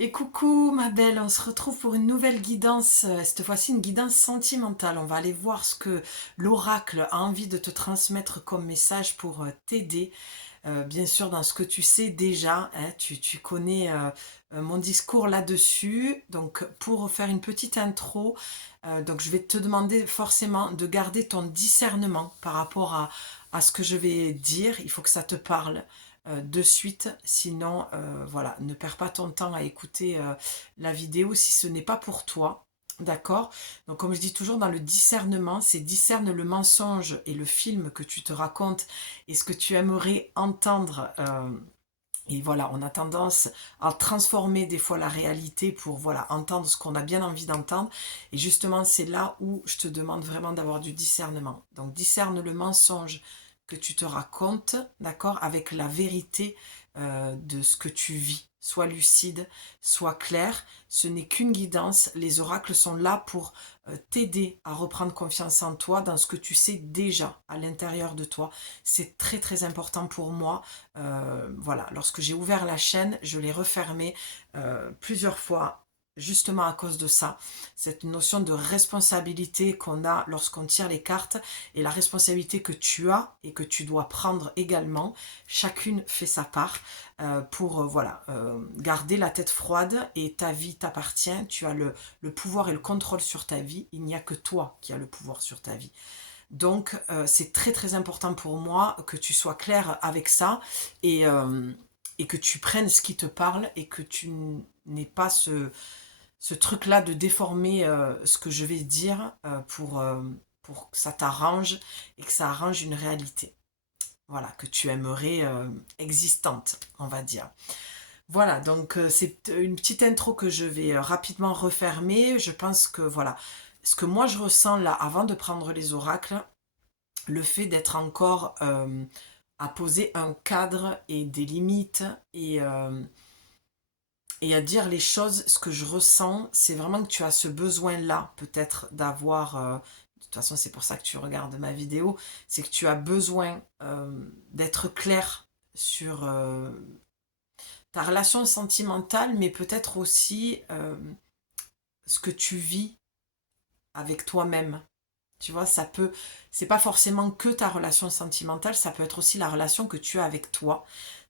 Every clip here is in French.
Et coucou ma belle, on se retrouve pour une nouvelle guidance, cette fois-ci une guidance sentimentale. On va aller voir ce que l'oracle a envie de te transmettre comme message pour t'aider. Bien sûr, dans ce que tu sais déjà, hein, tu connais mon discours là-dessus. Donc pour faire une petite intro, donc je vais te demander forcément de garder ton discernement par rapport à ce que je vais dire. Il faut que ça te parle de suite, sinon voilà, ne perds pas ton temps à écouter la vidéo si ce n'est pas pour toi. D'accord? Donc comme je dis toujours dans le discernement, c'est discerne le mensonge et le film que tu te racontes et ce que tu aimerais entendre. Et voilà, on a tendance à transformer des fois la réalité pour voilà entendre ce qu'on a bien envie d'entendre. Et justement, c'est là où je te demande vraiment d'avoir du discernement. Donc discerne le mensonge que tu te racontes, d'accord, avec la vérité de ce que tu vis. Sois lucide, sois clair. Ce n'est qu'une guidance. Les oracles sont là pour t'aider à reprendre confiance en toi, dans ce que tu sais déjà à l'intérieur de toi. C'est très très important pour moi. Voilà, lorsque j'ai ouvert la chaîne, je l'ai refermée plusieurs fois, justement à cause de ça. Cette notion de responsabilité qu'on a lorsqu'on tire les cartes et la responsabilité que tu as et que tu dois prendre également. Chacune fait sa part pour voilà, garder la tête froide et ta vie t'appartient. Tu as le pouvoir et le contrôle sur ta vie. Il n'y a que toi qui as le pouvoir sur ta vie. Donc, c'est très très important pour moi que tu sois clair avec ça et, euh, et que tu prennes ce qui te parle et que tu n'aies pas ce truc-là de déformer ce que je vais dire pour que ça t'arrange et que ça arrange une réalité. Voilà, que tu aimerais existante, on va dire. Voilà, donc c'est une petite intro que je vais rapidement refermer. Je pense que voilà, ce que moi je ressens là avant de prendre les oracles, le fait d'être encore à poser un cadre et des limites et à dire les choses, ce que je ressens, c'est vraiment que tu as ce besoin-là, peut-être d'avoir, de toute façon c'est pour ça que tu regardes ma vidéo, c'est que tu as besoin d'être clair sur ta relation sentimentale, mais peut-être aussi ce que tu vis avec toi-même. Tu vois, ça peut, c'est pas forcément que ta relation sentimentale, ça peut être aussi la relation que tu as avec toi.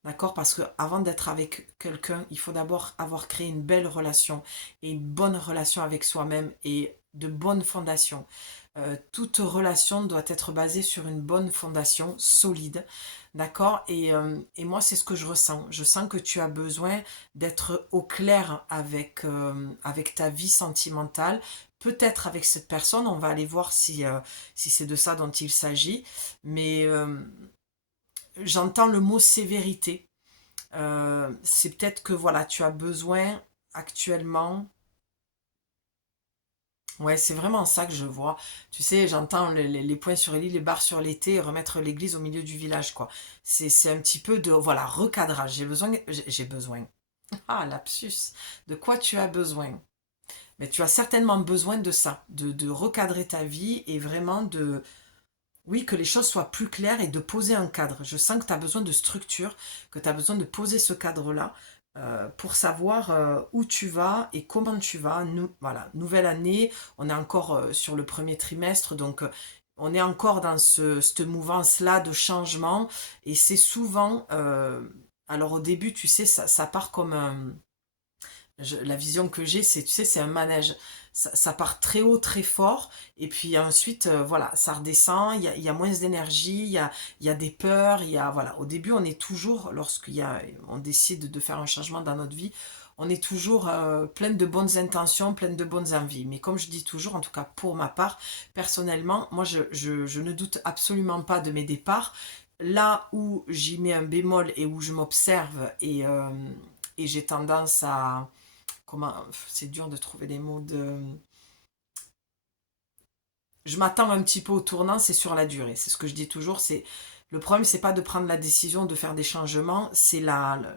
D'accord? Parce que avant d'être avec quelqu'un, il faut d'abord avoir créé une belle relation et une bonne relation avec soi-même et de bonnes fondations. Toute relation doit être basée sur une bonne fondation solide. D'accord? Et moi, c'est ce que je ressens. Je sens que tu as besoin d'être au clair avec ta vie sentimentale, peut-être avec cette personne. On va aller voir si c'est de ça dont il s'agit. Mais j'entends le mot sévérité. C'est peut-être que voilà, tu as besoin actuellement. Ouais, c'est vraiment ça que je vois. Tu sais, j'entends les points sur les lits, les barres sur les T, remettre l'église au milieu du village, quoi. C'est un petit peu de, voilà, recadrage. J'ai besoin. Ah, lapsus. De quoi tu as besoin? Mais tu as certainement besoin de ça, de recadrer ta vie et vraiment de, oui, que les choses soient plus claires et de poser un cadre. Je sens que tu as besoin de structure, que tu as besoin de poser ce cadre-là pour savoir où tu vas et comment tu vas. Voilà, nouvelle année, on est encore sur le premier trimestre, donc on est encore dans cette mouvance-là de changement et c'est souvent, alors au début, tu sais, ça part comme un la vision que j'ai, c'est, tu sais, c'est un manège. Ça part très haut, très fort, et puis ensuite, voilà, ça redescend, il y a moins d'énergie, il y a des peurs, il y a, voilà. Au début, on est toujours, on décide de faire un changement dans notre vie, on est toujours pleine de bonnes intentions, pleine de bonnes envies. Mais comme je dis toujours, en tout cas pour ma part, personnellement, moi, je ne doute absolument pas de mes départs. Là où j'y mets un bémol et où je m'observe et j'ai tendance à comment c'est dur de trouver les mots de je m'attends un petit peu au tournant, c'est sur la durée. C'est ce que je dis toujours, c'est le problème, c'est pas de prendre la décision de faire des changements, c'est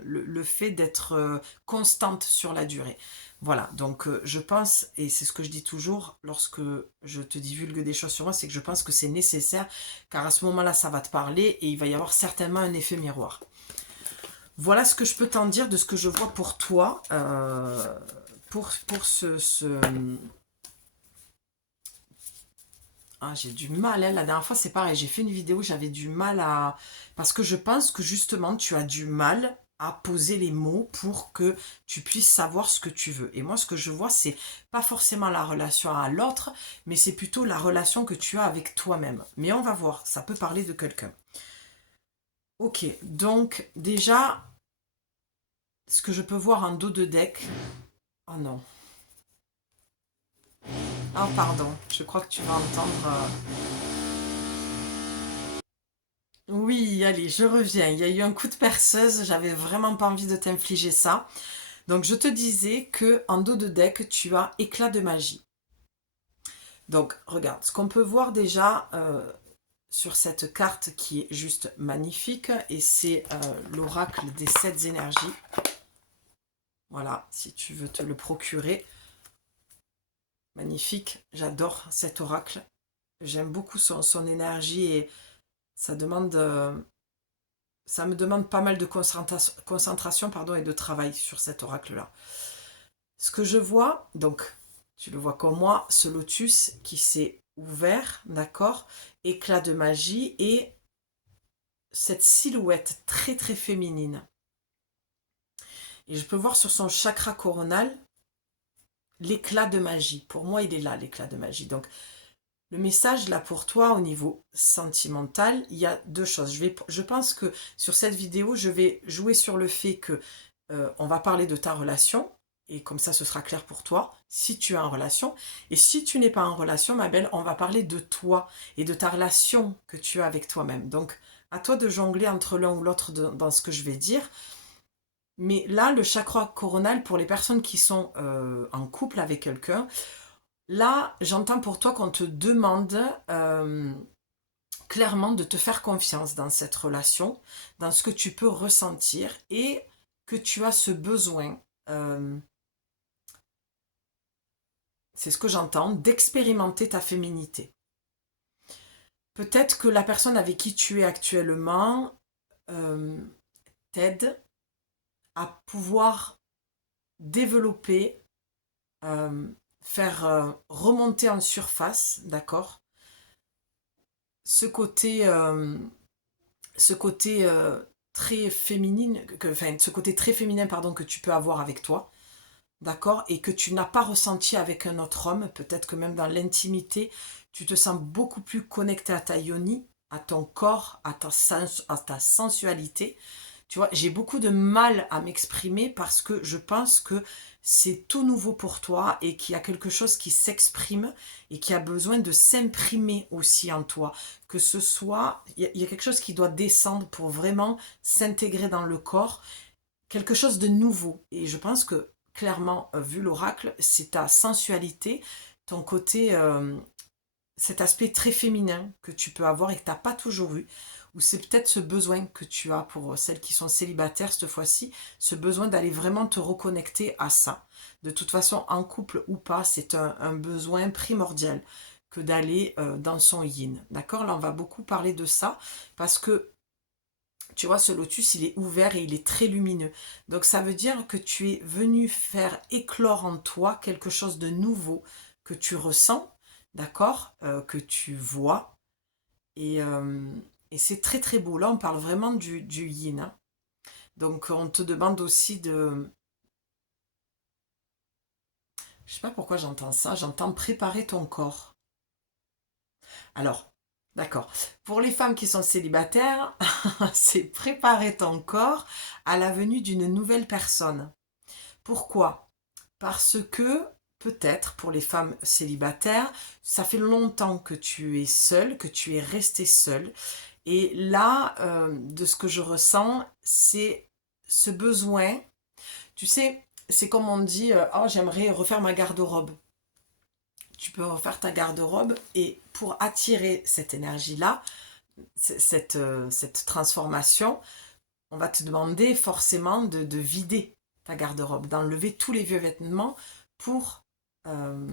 le fait d'être constante sur la durée. Voilà, donc je pense, et c'est ce que je dis toujours lorsque je te divulgue des choses sur moi, c'est que je pense que c'est nécessaire, car à ce moment-là, ça va te parler et il va y avoir certainement un effet miroir. Voilà ce que je peux t'en dire de ce que je vois pour toi, pour Ah, j'ai du mal, hein. La dernière fois, c'est pareil, j'ai fait une vidéo, j'avais du mal à... Parce que je pense que justement, tu as du mal à poser les mots pour que tu puisses savoir ce que tu veux. Et moi, ce que je vois, c'est pas forcément la relation à l'autre, mais c'est plutôt la relation que tu as avec toi-même. Mais on va voir, ça peut parler de quelqu'un. Ok, donc déjà, ce que je peux voir en dos de deck... Oh non. Oh pardon, je crois que tu vas entendre... Oui, allez, je reviens. Il y a eu un coup de perceuse, j'avais vraiment pas envie de t'infliger ça. Donc je te disais que en dos de deck, tu as éclat de magie. Donc regarde, ce qu'on peut voir déjà sur cette carte qui est juste magnifique, et c'est l'oracle des 7 énergies. Voilà, si tu veux te le procurer. Magnifique, j'adore cet oracle. J'aime beaucoup son énergie et ça demande... ça me demande pas mal de concentration pardon, et de travail sur cet oracle-là. Ce que je vois, donc, tu le vois comme moi, ce lotus qui s'est ouvert, d'accord, éclat de magie et cette silhouette très très féminine. Et je peux voir sur son chakra coronal l'éclat de magie. Pour moi, il est là, l'éclat de magie. Donc, le message là pour toi au niveau sentimental, il y a deux choses. Je pense que sur cette vidéo, je vais jouer sur le fait que on va parler de ta relation, et comme ça ce sera clair pour toi, si tu es en relation. Et si tu n'es pas en relation, ma belle, on va parler de toi et de ta relation que tu as avec toi-même. Donc, à toi de jongler entre l'un ou l'autre dans ce que je vais dire. Mais là, le chakra coronal, pour les personnes qui sont en couple avec quelqu'un, là, j'entends pour toi qu'on te demande clairement de te faire confiance dans cette relation, dans ce que tu peux ressentir et que tu as ce besoin, c'est ce que j'entends, d'expérimenter ta féminité. Peut-être que la personne avec qui tu es actuellement t'aide à pouvoir développer, faire remonter en surface, d'accord, ce côté, très féminine, enfin, ce côté très féminin pardon, que tu peux avoir avec toi, d'accord, et que tu n'as pas ressenti avec un autre homme. Peut-être que même dans l'intimité, tu te sens beaucoup plus connecté à ta yoni, à ton corps, à ta sensualité. Tu vois, j'ai beaucoup de mal à m'exprimer parce que je pense que c'est tout nouveau pour toi et qu'il y a quelque chose qui s'exprime et qui a besoin de s'imprimer aussi en toi. Que ce soit, il y a quelque chose qui doit descendre pour vraiment s'intégrer dans le corps, quelque chose de nouveau. Et je pense que clairement, vu l'oracle, c'est ta sensualité, ton côté, cet aspect très féminin que tu peux avoir et que tu n'as pas toujours eu, ou c'est peut-être ce besoin que tu as pour celles qui sont célibataires cette fois-ci, ce besoin d'aller vraiment te reconnecter à ça. De toute façon, en couple ou pas, c'est un besoin primordial que d'aller dans son yin. D'accord? Là, on va beaucoup parler de ça parce que tu vois, ce lotus, il est ouvert et il est très lumineux. Donc, ça veut dire que tu es venu faire éclore en toi quelque chose de nouveau que tu ressens, d'accord, que tu vois. Et, euh, et c'est très, très beau. Là, on parle vraiment du yin, hein. Donc, on te demande aussi de... Je sais pas pourquoi j'entends ça. J'entends préparer ton corps. Alors, d'accord. Pour les femmes qui sont célibataires, c'est préparer ton corps à la venue d'une nouvelle personne. Pourquoi? Parce que peut-être pour les femmes célibataires, ça fait longtemps que tu es seule, que tu es restée seule. Et là, de ce que je ressens, c'est ce besoin. Tu sais, c'est comme on dit, oh, j'aimerais refaire ma garde-robe. Tu peux refaire ta garde-robe et pour attirer cette énergie-là, cette transformation, on va te demander forcément de vider ta garde-robe, d'enlever tous les vieux vêtements pour, euh,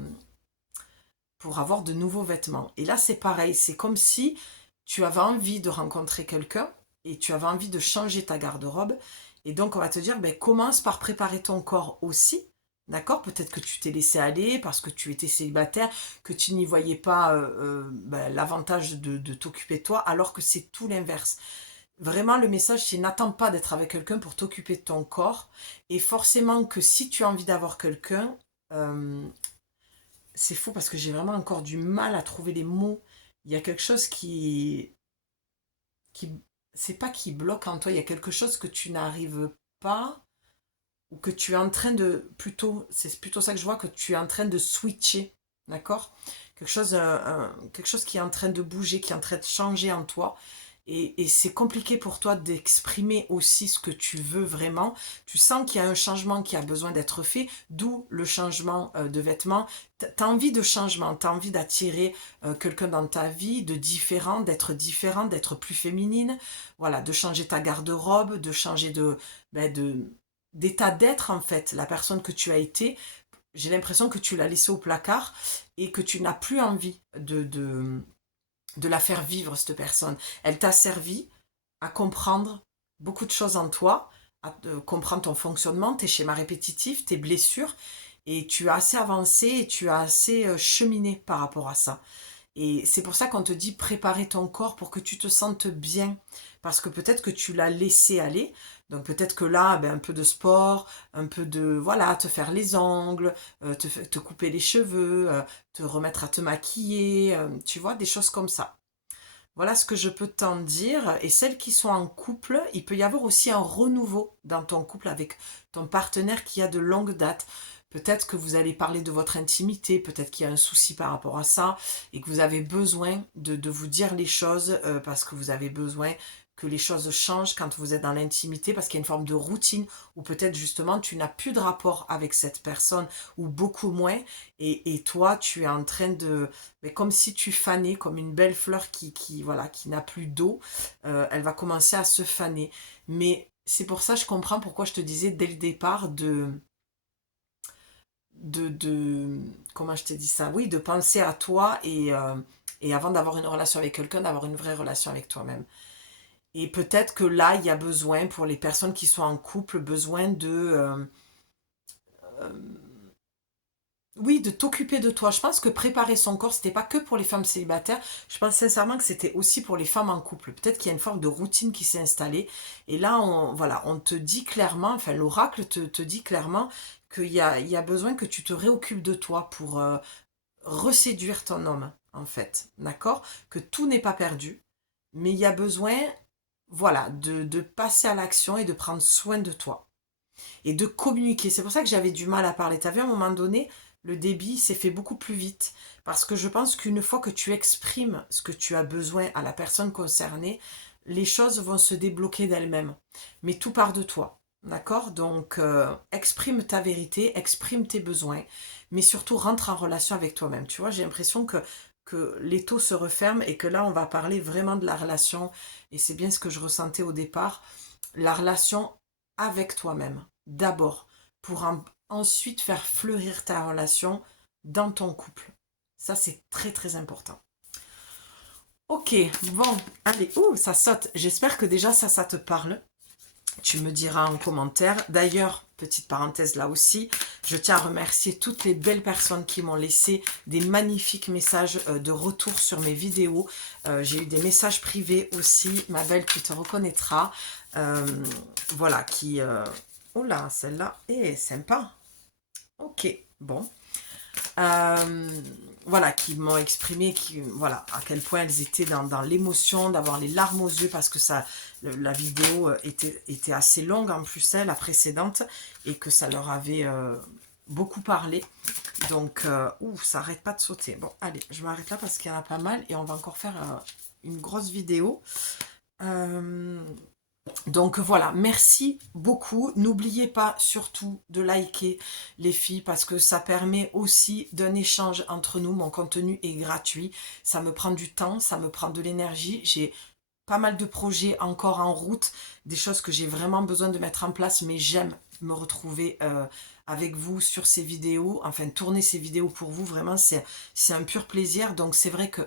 pour avoir de nouveaux vêtements. Et là, c'est pareil, c'est comme si tu avais envie de rencontrer quelqu'un et tu avais envie de changer ta garde-robe. Et donc, on va te dire, ben, commence par préparer ton corps aussi. D'accord? Peut-être que tu t'es laissé aller parce que tu étais célibataire, que tu n'y voyais pas ben, l'avantage de t'occuper de toi, alors que c'est tout l'inverse. Vraiment, le message, c'est n'attends pas d'être avec quelqu'un pour t'occuper de ton corps. Et forcément que si tu as envie d'avoir quelqu'un, euh, c'est fou parce que j'ai vraiment encore du mal à trouver les mots. Il y a quelque chose qui c'est pas qui bloque en toi, il y a quelque chose que tu n'arrives pas ou que tu es en train de plutôt, c'est plutôt ça que je vois, que tu es en train de switcher, d'accord? Quelque chose qui est en train de bouger, qui est en train de changer en toi. Et c'est compliqué pour toi d'exprimer aussi ce que tu veux vraiment. Tu sens qu'il y a un changement qui a besoin d'être fait, d'où le changement de vêtements. Tu as envie de changement, tu as envie d'attirer quelqu'un dans ta vie, de différent, d'être plus féminine, voilà, de changer ta garde-robe, de changer ben, d'état d'être en fait. La personne que tu as été, j'ai l'impression que tu l'as laissée au placard et que tu n'as plus envie de la faire vivre, cette personne. Elle t'a servi à comprendre beaucoup de choses en toi, à comprendre ton fonctionnement, tes schémas répétitifs, tes blessures, et tu as assez avancé et tu as assez cheminé par rapport à ça. Et c'est pour ça qu'on te dit préparer ton corps pour que tu te sentes bien. Parce que peut-être que tu l'as laissé aller. Donc peut-être que là, ben, un peu de sport, un peu de, voilà, te faire les ongles, te couper les cheveux, te remettre à te maquiller, tu vois, des choses comme ça. Voilà ce que je peux t'en dire. Et celles qui sont en couple, il peut y avoir aussi un renouveau dans ton couple avec ton partenaire qui a de longue date. Peut-être que vous allez parler de votre intimité, peut-être qu'il y a un souci par rapport à ça et que vous avez besoin de vous dire les choses parce que vous avez besoin que les choses changent quand vous êtes dans l'intimité parce qu'il y a une forme de routine ou peut-être justement tu n'as plus de rapport avec cette personne ou beaucoup moins et toi tu es en train de mais comme si tu fanais, comme une belle fleur voilà, qui n'a plus d'eau, elle va commencer à se faner. Mais c'est pour ça que je comprends pourquoi je te disais dès le départ comment je t'ai dit ça? Oui, de penser à toi et avant d'avoir une relation avec quelqu'un, d'avoir une vraie relation avec toi-même. Et peut-être que là, il y a besoin, pour les personnes qui sont en couple, besoin euh, oui, de t'occuper de toi. Je pense que préparer son corps, c'était pas que pour les femmes célibataires. Je pense sincèrement que c'était aussi pour les femmes en couple. Peut-être qu'il y a une forme de routine qui s'est installée. Et là, voilà, on te dit clairement, enfin, l'oracle te dit clairement il y a besoin que tu te réoccupes de toi pour reséduire ton homme, en fait. D'accord? Que tout n'est pas perdu. Mais il y a besoin, voilà, de passer à l'action et de prendre soin de toi et de communiquer. C'est pour ça que j'avais du mal à parler. Tu as vu, à un moment donné, le débit s'est fait beaucoup plus vite. Parce que je pense qu'une fois que tu exprimes ce que tu as besoin à la personne concernée, les choses vont se débloquer d'elles-mêmes. Mais tout part de toi. D'accord? Donc, exprime ta vérité, exprime tes besoins, mais surtout rentre en relation avec toi-même. Tu vois, j'ai l'impression que l'étau se referme et que là, on va parler vraiment de la relation. Et c'est bien ce que je ressentais au départ. La relation avec toi-même d'abord, pour ensuite faire fleurir ta relation dans ton couple. Ça, c'est très très important. Ok, bon, allez, ça saute. J'espère que déjà ça te parle. Tu me diras en commentaire. D'ailleurs, petite parenthèse là aussi, je tiens à remercier toutes les belles personnes qui m'ont laissé des magnifiques messages de retour sur mes vidéos. J'ai eu des messages privés aussi. Ma belle, tu te reconnaîtras. Voilà, oh là, celle-là est sympa. Ok, bon. Voilà, qui m'ont exprimé voilà, à quel point elles étaient dans l'émotion, d'avoir les larmes aux yeux, parce que la vidéo était assez longue en plus, la précédente, et que ça leur avait beaucoup parlé. Donc, ça arrête pas de sauter. Bon, allez, je m'arrête là parce qu'il y en a pas mal, et on va encore faire une grosse vidéo. Donc voilà, merci beaucoup. N'oubliez pas surtout de liker les filles parce que ça permet aussi d'un échange entre nous. Mon contenu est gratuit. Ça me prend du temps, ça me prend de l'énergie. J'ai pas mal de projets encore en route, des choses que j'ai vraiment besoin de mettre en place, mais j'aime me retrouver avec vous sur ces vidéos, enfin tourner ces vidéos pour vous, vraiment c'est un pur plaisir. Donc c'est vrai que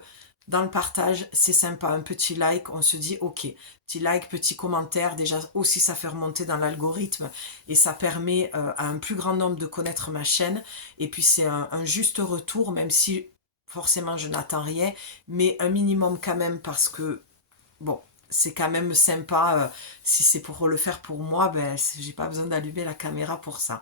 dans le partage, c'est sympa. Un petit like, on se dit ok. Petit like, petit commentaire, déjà aussi ça fait remonter dans l'algorithme et ça permet à un plus grand nombre de connaître ma chaîne. Et puis c'est un juste retour, même si forcément je n'attends rien, mais un minimum quand même parce que, bon, c'est quand même sympa. Si c'est pour le faire pour moi, ben j'ai pas besoin d'allumer la caméra pour ça.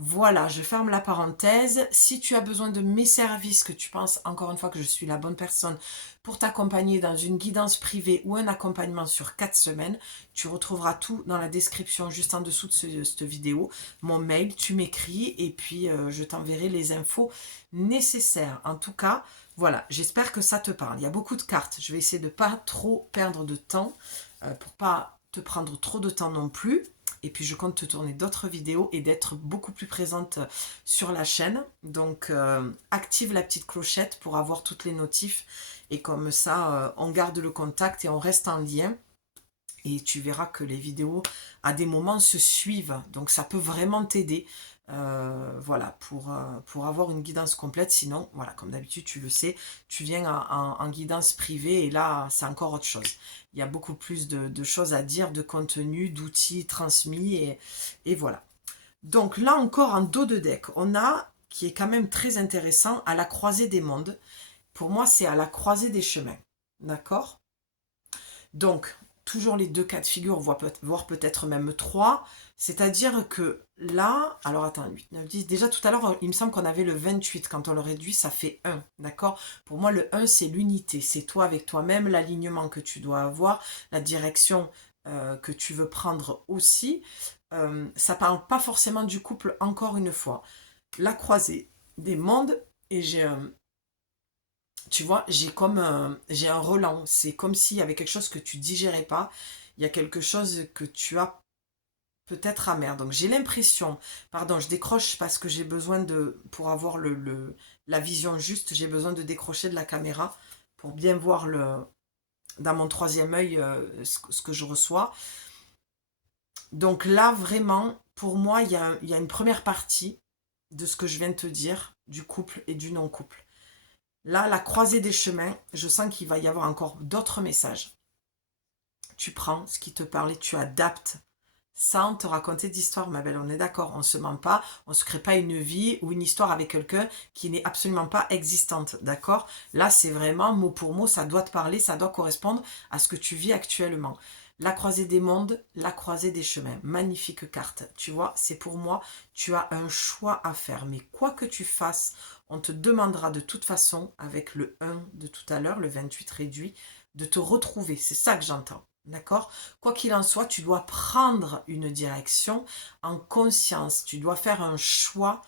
Voilà, je ferme la parenthèse. Si tu as besoin de mes services, que tu penses encore une fois que je suis la bonne personne pour t'accompagner dans une guidance privée ou un accompagnement sur 4 semaines, tu retrouveras tout dans la description juste en dessous de cette vidéo. Mon mail, tu m'écris et puis je t'enverrai les infos nécessaires. En tout cas, voilà, j'espère que ça te parle. Il y a beaucoup de cartes. Je vais essayer de ne pas trop perdre de temps pour pas te prendre trop de temps non plus. Et puis je compte te tourner d'autres vidéos et d'être beaucoup plus présente sur la chaîne. Donc active la petite clochette pour avoir toutes les notifs. Et comme ça, on garde le contact et on reste en lien. Et tu verras que les vidéos, à des moments, se suivent. Donc ça peut vraiment t'aider. Voilà, pour avoir une guidance complète. Sinon, voilà, comme d'habitude, tu le sais, tu viens en guidance privée et là, c'est encore autre chose. Il y a beaucoup plus de choses à dire, de contenu, d'outils transmis et voilà. Donc là encore, en dos de deck, on a, qui est quand même très intéressant, à la croisée des mondes. Pour moi, c'est à la croisée des chemins. D'accord? Donc, toujours les deux cas de figure, voire peut-être même trois. C'est-à-dire que là, alors attends, 8, 9, 10, déjà tout à l'heure, il me semble qu'on avait le 28, quand on le réduit, ça fait 1, d'accord? Pour moi, le 1, c'est l'unité, c'est toi avec toi-même, l'alignement que tu dois avoir, la direction que tu veux prendre aussi. Ça parle pas forcément du couple, encore une fois. La croisée des mondes, et j'ai tu vois, j'ai un relent. C'est comme s'il y avait quelque chose que tu digérais pas. Il y a quelque chose que tu as peut-être amer. Donc j'ai l'impression, pardon, je décroche parce que j'ai besoin de, pour avoir la vision juste, j'ai besoin de décrocher de la caméra pour bien voir dans mon troisième œil ce que je reçois. Donc là, vraiment, pour moi, il y a une première partie de ce que je viens de te dire, du couple et du non-couple. Là, la croisée des chemins, je sens qu'il va y avoir encore d'autres messages. Tu prends ce qui te parle et tu adaptes sans te raconter d'histoire, ma belle. On est d'accord, on ne se ment pas, on ne se crée pas une vie ou une histoire avec quelqu'un qui n'est absolument pas existante, d'accord? Là, c'est vraiment mot pour mot, ça doit te parler, ça doit correspondre à ce que tu vis actuellement. La croisée des mondes, la croisée des chemins. Magnifique carte. Tu vois, c'est pour moi, tu as un choix à faire. Mais quoi que tu fasses, on te demandera de toute façon, avec le 1 de tout à l'heure, le 28 réduit, de te retrouver. C'est ça que j'entends. D'accord? Quoi qu'il en soit, tu dois prendre une direction en conscience. Tu dois faire un choix,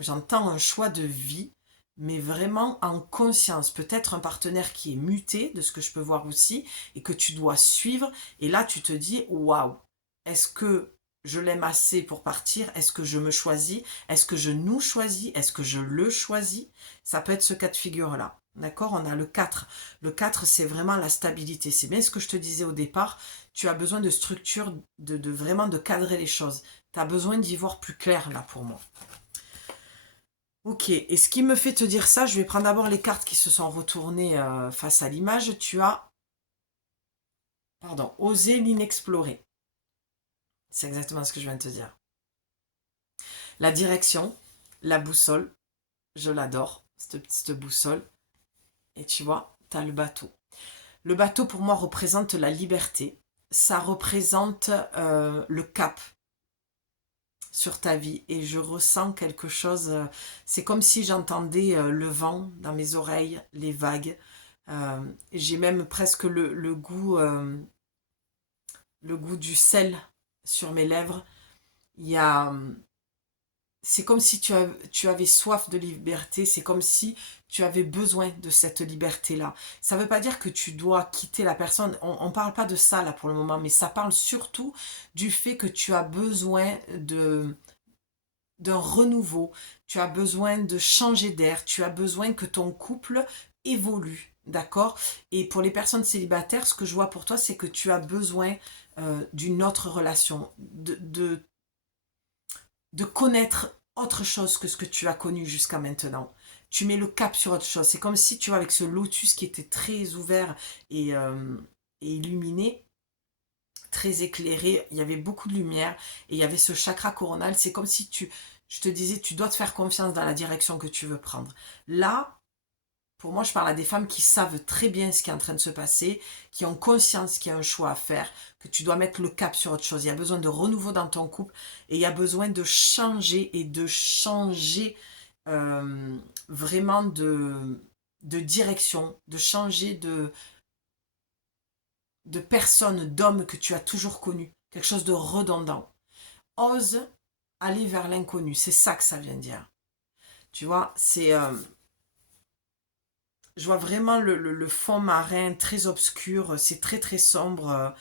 j'entends un choix de vie, mais vraiment en conscience. Peut-être un partenaire qui est muté, de ce que je peux voir aussi, et que tu dois suivre. Et là, tu te dis, waouh, est-ce que je l'aime assez pour partir? Est-ce que je me choisis? Est-ce que je nous choisis? Est-ce que je le choisis? Ça peut être ce cas de figure-là. D'accord? On a le 4. Le 4, c'est vraiment la stabilité. C'est bien ce que je te disais au départ. Tu as besoin de structure, vraiment de cadrer les choses. Tu as besoin d'y voir plus clair là pour moi. Ok, et ce qui me fait te dire ça, je vais prendre d'abord les cartes qui se sont retournées face à l'image. Tu as, pardon, osé l'inexploré. C'est exactement ce que je viens de te dire. La direction, la boussole, je l'adore, cette boussole. Et tu vois, tu as le bateau. Le bateau, pour moi, représente la liberté. Ça représente le cap sur ta vie. Et je ressens quelque chose. C'est comme si j'entendais le vent dans mes oreilles, les vagues. J'ai même presque le goût du sel sur mes lèvres. Il y a... C'est comme si tu avais soif de liberté, c'est comme si tu avais besoin de cette liberté-là. Ça ne veut pas dire que tu dois quitter la personne, on ne parle pas de ça là pour le moment, mais ça parle surtout du fait que tu as besoin d'un renouveau, tu as besoin de changer d'air, tu as besoin que ton couple évolue, d'accord? Et pour les personnes célibataires, ce que je vois pour toi, c'est que tu as besoin d'une autre relation, de connaître autre chose que ce que tu as connu jusqu'à maintenant. tu mets le cap sur autre chose. C'est comme si, tu vois, avec ce lotus qui était très ouvert et illuminé, très éclairé, il y avait beaucoup de lumière, et il y avait ce chakra coronal, c'est comme si je te disais, tu dois te faire confiance dans la direction que tu veux prendre. Là, pour moi, je parle à des femmes qui savent très bien ce qui est en train de se passer, qui ont conscience qu'il y a un choix à faire, que tu dois mettre le cap sur autre chose. Il y a besoin de renouveau dans ton couple, et il y a besoin de changer, et de changer vraiment de direction, de changer de personne, d'homme que tu as toujours connu, quelque chose de redondant. Ose aller vers l'inconnu, c'est ça que ça vient dire. Tu vois, je vois vraiment le fond marin très obscur, c'est très très sombre.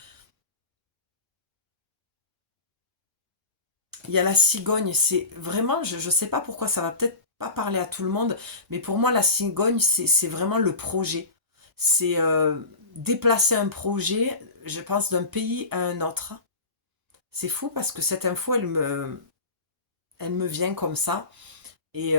Il y a la cigogne, c'est vraiment, je ne sais pas pourquoi, ça va peut-être pas parler à tout le monde, mais pour moi la cigogne, c'est vraiment le projet. C'est déplacer un projet, je pense, d'un pays à un autre. C'est fou parce que cette info, elle me vient comme ça. Et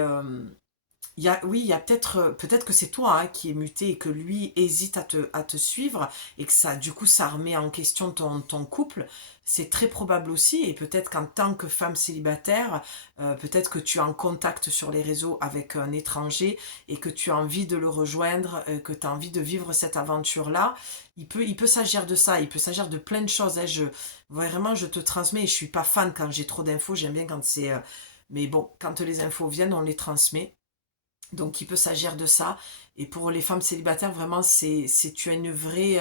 oui, il y a peut-être que c'est toi hein, qui est muté et que lui hésite à te suivre et que ça, du coup, ça remet en question ton couple. C'est très probable aussi. Et peut-être qu'en tant que femme célibataire, peut-être que tu es en contact sur les réseaux avec un étranger et que tu as envie de le rejoindre, que tu as envie de vivre cette aventure-là. Il peut s'agir de ça, il peut s'agir de plein de choses. Hein. Vraiment, je te transmets et je suis pas fan quand j'ai trop d'infos. J'aime bien quand c'est... mais bon, quand les infos viennent, on les transmet. Donc, il peut s'agir de ça. Et pour les femmes célibataires, vraiment, tu as une vraie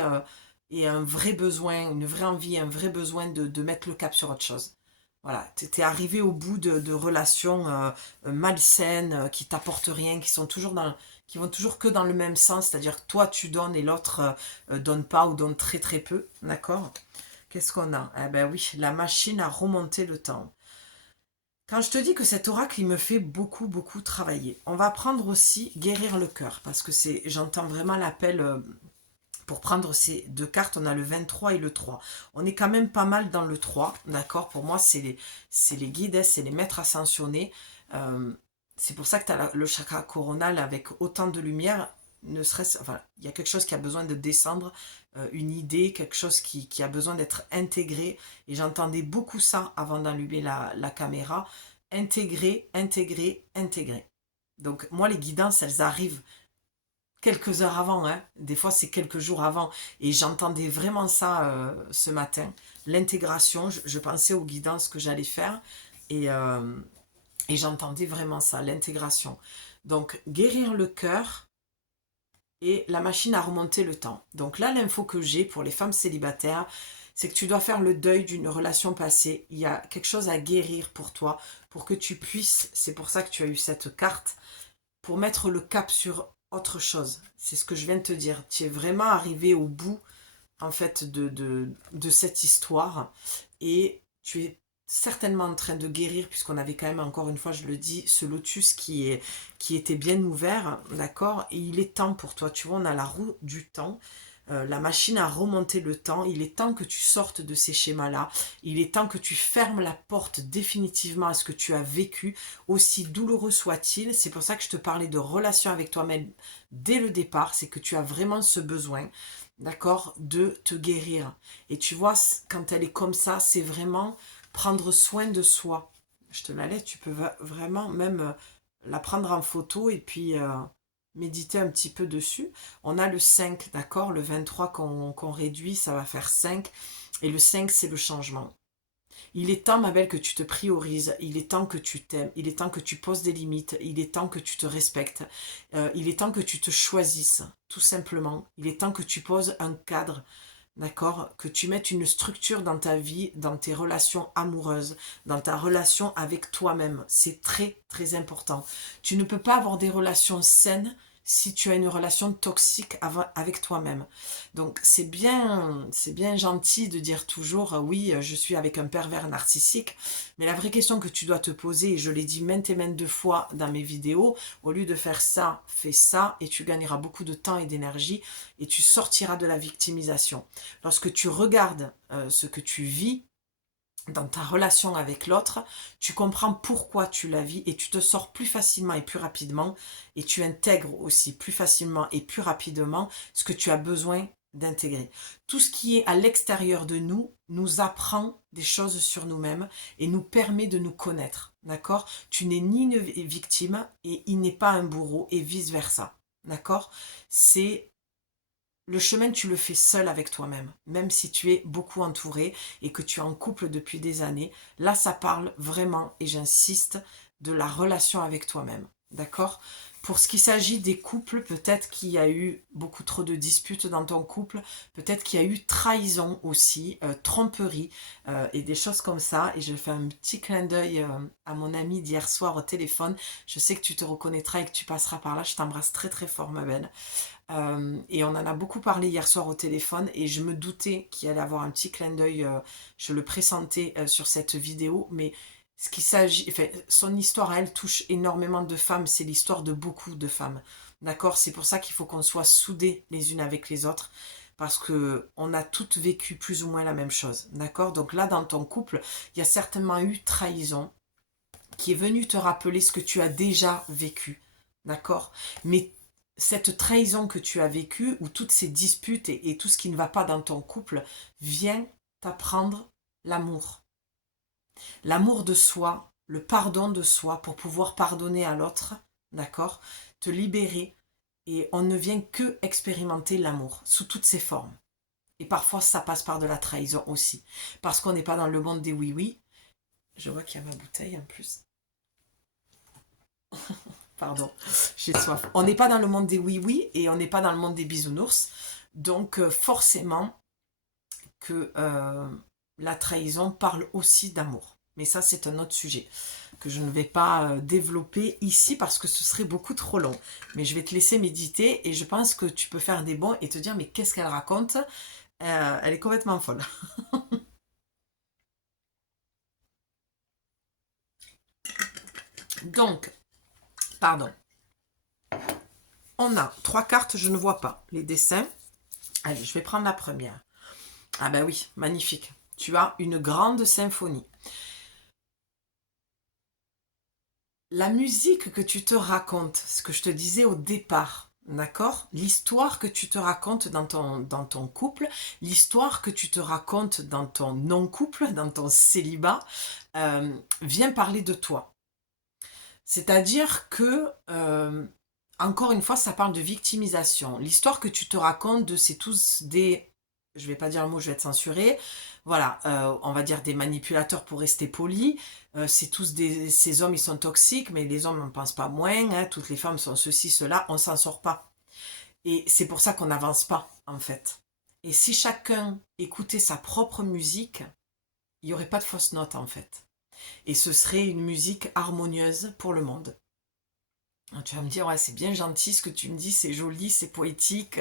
et un vrai besoin, une vraie envie, un vrai besoin de mettre le cap sur autre chose. Voilà, tu es arrivé au bout de relations malsaines, qui t'apportent rien, qui vont toujours que dans le même sens, c'est-à-dire que toi tu donnes et l'autre donne pas ou donne très très peu, d'accord? Qu'est-ce qu'on a? Eh ben oui, la machine a remonté le temps. Quand je te dis que cet oracle, il me fait beaucoup, beaucoup travailler. On va prendre aussi guérir le cœur, parce que j'entends vraiment l'appel pour prendre ces deux cartes. On a le 23 et le 3. On est quand même pas mal dans le 3, d'accord? Pour moi, c'est les guides, c'est les maîtres ascensionnés. Euh, c'est pour ça que tu as le chakra coronal avec autant de lumière. Ne serait-ce, enfin, il y a quelque chose qui a besoin de descendre, une idée, quelque chose qui a besoin d'être intégré. Et j'entendais beaucoup ça avant d'allumer la caméra. Intégrer, intégrer, intégrer. Donc moi, les guidances, elles arrivent quelques heures avant, hein. Des fois c'est quelques jours avant. Et j'entendais vraiment ça ce matin. L'intégration, je pensais aux guidances que j'allais faire et, euh, et j'entendais vraiment ça, l'intégration. Donc guérir le cœur et la machine à remonter le temps. Donc là, l'info que j'ai pour les femmes célibataires, c'est que tu dois faire le deuil d'une relation passée. Il y a quelque chose à guérir pour toi, pour que tu puisses, c'est pour ça que tu as eu cette carte, pour mettre le cap sur autre chose. C'est ce que je viens de te dire. Tu es vraiment arrivé au bout, en fait, de cette histoire. Et tu es certainement en train de guérir, puisqu'on avait quand même, encore une fois, je le dis, ce lotus qui était bien ouvert, d'accord? Et il est temps pour toi. Tu vois, on a la roue du temps. La machine a remonté le temps. Il est temps que tu sortes de ces schémas-là. Il est temps que tu fermes la porte définitivement à ce que tu as vécu, aussi douloureux soit-il. C'est pour ça que je te parlais de relation avec toi-même dès le départ. C'est que tu as vraiment ce besoin, d'accord, de te guérir. Et tu vois, quand elle est comme ça, c'est vraiment prendre soin de soi. Je te la laisse, tu peux vraiment même la prendre en photo et puis méditer un petit peu dessus. On a le 5, d'accord, le 23 qu'on réduit, ça va faire 5. Et le 5, c'est le changement. Il est temps, ma belle, que tu te priorises. Il est temps que tu t'aimes. Il est temps que tu poses des limites. Il est temps que tu te respectes. Il est temps que tu te choisisses, tout simplement. Il est temps que tu poses un cadre. D'accord? Que tu mettes une structure dans ta vie, dans tes relations amoureuses, dans ta relation avec toi-même. C'est très, très important. Tu ne peux pas avoir des relations saines si tu as une relation toxique avec toi-même. Donc c'est bien gentil de dire toujours oui, je suis avec un pervers narcissique, mais la vraie question que tu dois te poser, et je l'ai dit maintes et maintes de fois dans mes vidéos, au lieu de faire ça, fais ça et tu gagneras beaucoup de temps et d'énergie et tu sortiras de la victimisation. Lorsque tu regardes ce que tu vis, dans ta relation avec l'autre, tu comprends pourquoi tu la vis et tu te sors plus facilement et plus rapidement et tu intègres aussi plus facilement et plus rapidement ce que tu as besoin d'intégrer. Tout ce qui est à l'extérieur de nous nous apprend des choses sur nous-mêmes et nous permet de nous connaître, d'accord? Tu n'es ni une victime et il n'est pas un bourreau et vice-versa, d'accord? C'est le chemin, tu le fais seul avec toi-même, même si tu es beaucoup entouré et que tu es en couple depuis des années. Là, ça parle vraiment, et j'insiste, de la relation avec toi-même. D'accord? Pour ce qui s'agit des couples, peut-être qu'il y a eu beaucoup trop de disputes dans ton couple, peut-être qu'il y a eu trahison aussi, tromperie et des choses comme ça. Et je fais un petit clin d'œil à mon ami d'hier soir au téléphone. Je sais que tu te reconnaîtras et que tu passeras par là. Je t'embrasse très très fort, ma belle. Et on en a beaucoup parlé hier soir au téléphone et je me doutais qu'il allait avoir un petit clin d'œil, je le pressentais sur cette vidéo, mais ce qu'il s'agit, enfin, son histoire à elle touche énormément de femmes, c'est l'histoire de beaucoup de femmes, d'accord? C'est pour ça qu'il faut qu'on soit soudés les unes avec les autres, parce que on a toutes vécu plus ou moins la même chose, d'accord? Donc là, dans ton couple, il y a certainement eu trahison qui est venue te rappeler ce que tu as déjà vécu, d'accord? Mais cette trahison que tu as vécue, ou toutes ces disputes et tout ce qui ne va pas dans ton couple, vient t'apprendre l'amour. L'amour de soi, le pardon de soi pour pouvoir pardonner à l'autre, d'accord? Te libérer. Et on ne vient que expérimenter l'amour sous toutes ses formes. Et parfois, ça passe par de la trahison aussi. Parce qu'on n'est pas dans le monde des oui-oui. Je vois qu'il y a ma bouteille en plus. Pardon, j'ai soif. On n'est pas dans le monde des oui-oui et on n'est pas dans le monde des bisounours. Donc forcément que la trahison parle aussi d'amour. Mais ça, c'est un autre sujet que je ne vais pas développer ici parce que ce serait beaucoup trop long. Mais je vais te laisser méditer et je pense que tu peux faire des bons et te dire mais qu'est-ce qu'elle raconte. Elle est complètement folle. Donc, pardon. On a 3 cartes, je ne vois pas les dessins. Allez, je vais prendre la première. Ah ben oui, magnifique. Tu as une grande symphonie. La musique que tu te racontes, ce que je te disais au départ, d'accord? L'histoire que tu te racontes dans ton couple, l'histoire que tu te racontes dans ton non-couple, dans ton célibat, vient parler de toi. C'est-à-dire que, encore une fois, ça parle de victimisation. L'histoire que tu te racontes, c'est tous des... Je vais pas dire le mot, je vais être censurée. Voilà, on va dire des manipulateurs pour rester poli. C'est tous des... Ces hommes, ils sont toxiques, mais les hommes n'en pensent pas moins. Hein. Toutes les femmes sont ceci, cela. On s'en sort pas. Et c'est pour ça qu'on n'avance pas, en fait. Et si chacun écoutait sa propre musique, il n'y aurait pas de fausses notes, en fait. Et ce serait une musique harmonieuse pour le monde. Tu vas me dire, ouais, c'est bien gentil ce que tu me dis, c'est joli, c'est poétique,